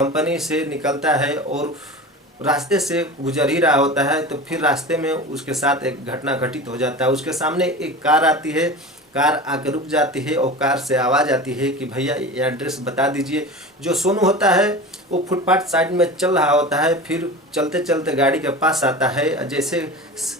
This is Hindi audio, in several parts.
कंपनी से निकलता है और रास्ते से गुजर ही रहा होता है, तो फिर रास्ते में उसके साथ एक घटना घटित हो जाता है। उसके सामने एक कार आती है, कार आकर रुक जाती है और कार से आवाज़ आती है कि भैया ये एड्रेस बता दीजिए। जो सोनू होता है वो फुटपाथ साइड में चल रहा होता है, फिर चलते चलते गाड़ी के पास आता है। जैसे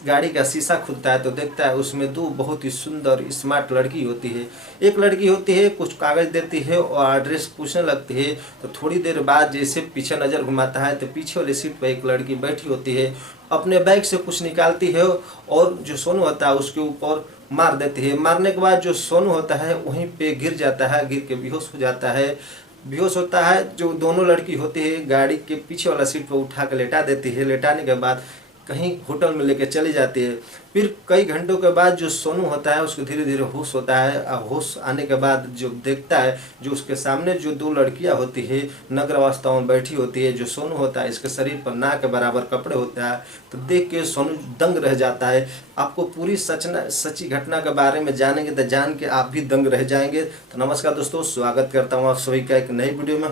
गाड़ी का शीशा खुलता है तो देखता है उसमें दो बहुत ही सुंदर स्मार्ट लड़की होती है। एक लड़की होती है, कुछ कागज़ देती है और एड्रेस पूछने लगती है। तो थोड़ी देर बाद जैसे पीछे नज़र घुमाता है तो पीछे वाली सीट पर एक लड़की बैठी होती है, अपने बैग से कुछ निकालती है और जो सोनू होता है उसके ऊपर मार देती है। मारने के बाद जो सोनू होता है वहीं पे गिर जाता है, गिर के बेहोश हो जाता है। बेहोश होता है, जो दोनों लड़की होती है गाड़ी के पीछे वाला सीट पर उठा कर लेटा देती है। लेटाने के बाद कहीं होटल में लेके चली जाती है। फिर कई घंटों के बाद जो सोनू होता है उसको धीरे धीरे होश होता है। होश आने के बाद जो देखता है, जो उसके सामने जो दो लड़कियां होती है नग्न अवस्था में बैठी होती है। जो सोनू होता है इसके शरीर पर ना के बराबर कपड़े होता है, तो देख के सोनू दंग रह जाता है। आपको पूरी सच्ची घटना के बारे में जानेंगे तो जान के आप भी दंग रह जाएंगे। तो नमस्कार दोस्तों, स्वागत करता हूँ आप सभी का एक नई वीडियो में।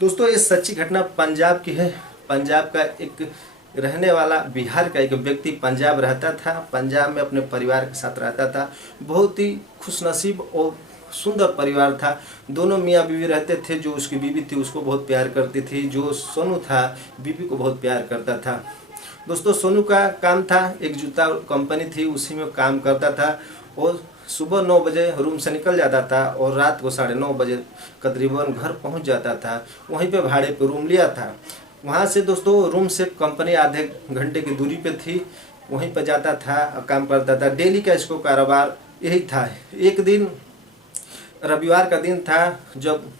दोस्तों ये सच्ची घटना पंजाब की है। पंजाब का एक रहने वाला, बिहार का एक व्यक्ति पंजाब रहता था। पंजाब में अपने परिवार के साथ रहता था। बहुत ही खुशनसीब और सुंदर परिवार था। दोनों मियाँ बीवी रहते थे। जो उसकी बीवी थी उसको बहुत प्यार करती थी, जो सोनू था बीवी को बहुत प्यार करता था। दोस्तों सोनू का काम था, एक जूता कंपनी थी उसी में काम करता था। और सुबह 9 बजे रूम से निकल जाता था और रात को 9:30 बजे करीबन घर पहुंच जाता था। वहीं पे भाड़े पे रूम लिया था। वहाँ से दोस्तों रूम से कंपनी आधे घंटे की दूरी पे थी, वहीं पर जाता था, काम करता था। डेली का इसको कारोबार यही था। एक दिन रविवार का दिन था जब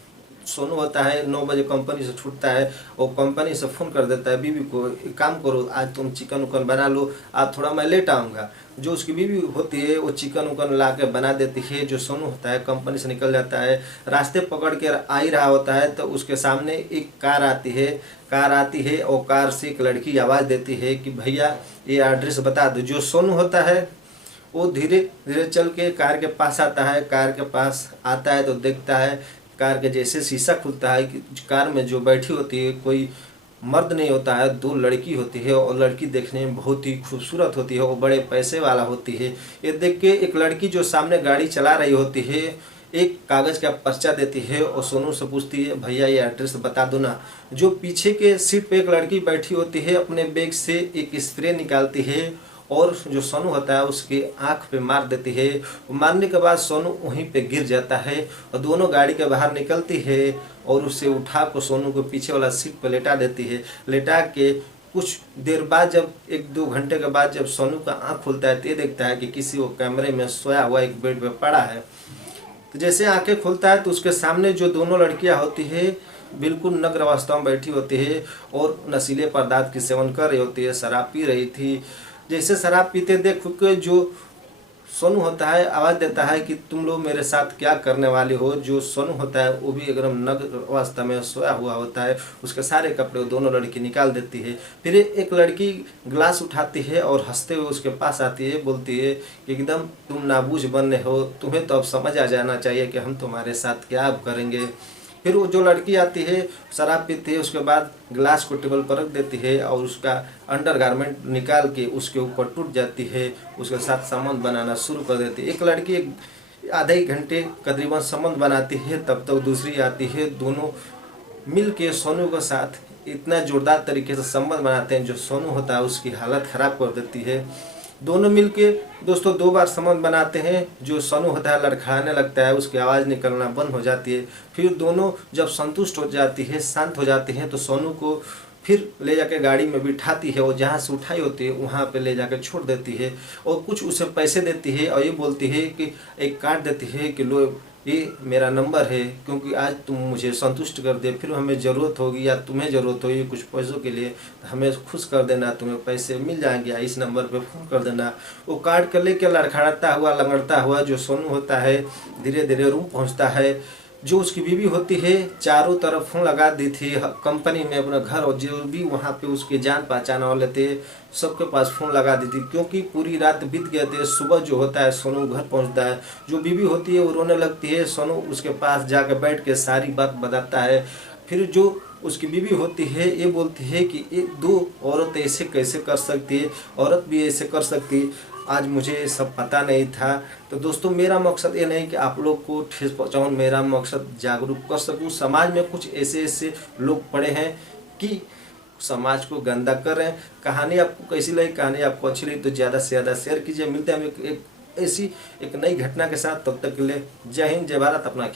सोनू होता है 9 बजे कंपनी से छूटता है और कंपनी से फ़ोन कर देता है बीवी को, एक काम करो आज तुम चिकन उकन बना लो, आज थोड़ा मैं लेट आऊँगा। जो उसकी बीवी होती है वो चिकन उकन ला के बना देती है। जो सोनू होता है कंपनी से निकल जाता है, रास्ते पकड़ के आ ही रहा होता है तो उसके सामने एक कार आती है। और कार से एक लड़की आवाज़ देती है कि भैया ये एड्रेस बता दो। जो सोनू होता है वो धीरे धीरे चल के कार के पास आता है। कार के पास आता है तो देखता है कार के जैसे शीशा खुलता है कि कार में जो बैठी होती है कोई मर्द नहीं होता है, दो लड़की होती है। और लड़की देखने में बहुत ही खूबसूरत होती है, वो बड़े पैसे वाला होती है। ये देख के एक लड़की जो सामने गाड़ी चला रही होती है एक कागज़ का पर्चा देती है और सोनू से पूछती है भैया ये एड्रेस बता दो ना। जो पीछे के सीट पे एक लड़की बैठी होती है अपने बैग से एक स्प्रे निकालती है और जो सोनू होता है उसकी आंख पे मार देती है। मारने के बाद सोनू वहीं पे गिर जाता है और दोनों गाड़ी के बाहर निकलती है और उसे उठा को सोनू को पीछे वाला सीट पे लेटा देती है। लेटा के कुछ देर बाद जब 1-2 घंटे के बाद जब सोनू का आँख खुलता है तो ये देखता है कि किसी वो कैमरे में सोया हुआ एक बेड पे पड़ा है। तो जैसे आंखें खुलता है तो उसके सामने जो दोनों लड़कियां होती है बिल्कुल नग्न अवस्था में बैठी होती है और नशीले पदार्थ की सेवन कर रही होती है, शराब पी रही थी। जैसे शराब पीते देख के जो सोनू होता है आवाज़ देता है कि तुम लोग मेरे साथ क्या करने वाले हो। जो सोनू होता है वो भी एकदम नग्न अवस्था में सोया हुआ होता है। उसके सारे कपड़े दोनों लड़की निकाल देती है। फिर एक लड़की ग्लास उठाती है और हंसते हुए उसके पास आती है, बोलती है कि एकदम तुम नाबूझ बने हो, तुम्हें तो अब समझ आ जाना चाहिए कि हम तुम्हारे साथ क्या करेंगे। फिर वो जो लड़की आती है शराब पीती है, उसके बाद गिलास को टेबल पर रख देती है और उसका अंडरगारमेंट निकाल के उसके ऊपर टूट जाती है। उसके साथ संबंध बनाना शुरू कर देती है। एक लड़की आधे घंटे करीबन संबंध बनाती है, तब तक दूसरी आती है। दोनों मिल के सोनू के साथ इतना जोरदार तरीके से संबंध बनाते हैं जो सोनू होता है उसकी हालत ख़राब कर देती है। दोनों मिलके दोस्तों 2 बार संबंध बनाते हैं। जो सोनू होता है लड़खड़ाने लगता है, उसकी आवाज़ निकलना बंद हो जाती है। फिर दोनों जब संतुष्ट हो जाती है, शांत हो जाती हैं, तो सोनू को फिर ले जाके गाड़ी में बिठाती है और जहाँ से उठाई होती है वहाँ पे ले जाके छोड़ देती है और कुछ उसे पैसे देती है और ये बोलती है कि एक कार्ड देती है कि लो ये मेरा नंबर है, क्योंकि आज तुम मुझे संतुष्ट कर दे, फिर हमें ज़रूरत होगी या तुम्हें ज़रूरत होगी कुछ पैसों के लिए, हमें खुश कर देना, तुम्हें पैसे मिल जाएंगे, इस नंबर पे फ़ोन कर देना। वो कार्ड कर लेके लड़खड़ाता हुआ लंगड़ता हुआ जो सोनू होता है धीरे धीरे रूम पहुंचता है। जो उसकी बीवी होती है चारों तरफ फ़ोन लगा दी थी कंपनी में अपना घर, और जो भी वहाँ पे उसके जान पहचान वाले थे सबके पास फ़ोन लगा दी थी, क्योंकि पूरी रात बीत गए थे। सुबह जो होता है सोनू घर पहुँचता है, जो बीवी होती है वो रोने लगती है। सोनू उसके पास जाकर बैठ के सारी बात बताता है। फिर जो उसकी बीवी होती है ये बोलती है कि ये दो औरत ऐसे कैसे कर सकती है, औरत भी ऐसे कर सकती है, आज मुझे ये सब पता नहीं था। तो दोस्तों मेरा मकसद ये नहीं कि आप लोग को ठेस पहुँचाऊँ, मेरा मकसद जागरूक कर सकूँ। समाज में कुछ ऐसे ऐसे लोग पड़े हैं कि समाज को गंदा कर रहे हैं। कहानी आपको कैसी लगी, कहानी आपको अच्छी लगी तो ज़्यादा से ज़्यादा शेयर कीजिए। मिलते हैं हम एक ऐसी एक नई घटना के साथ, तब तक के लिए जय हिंद, जय भारत, अपना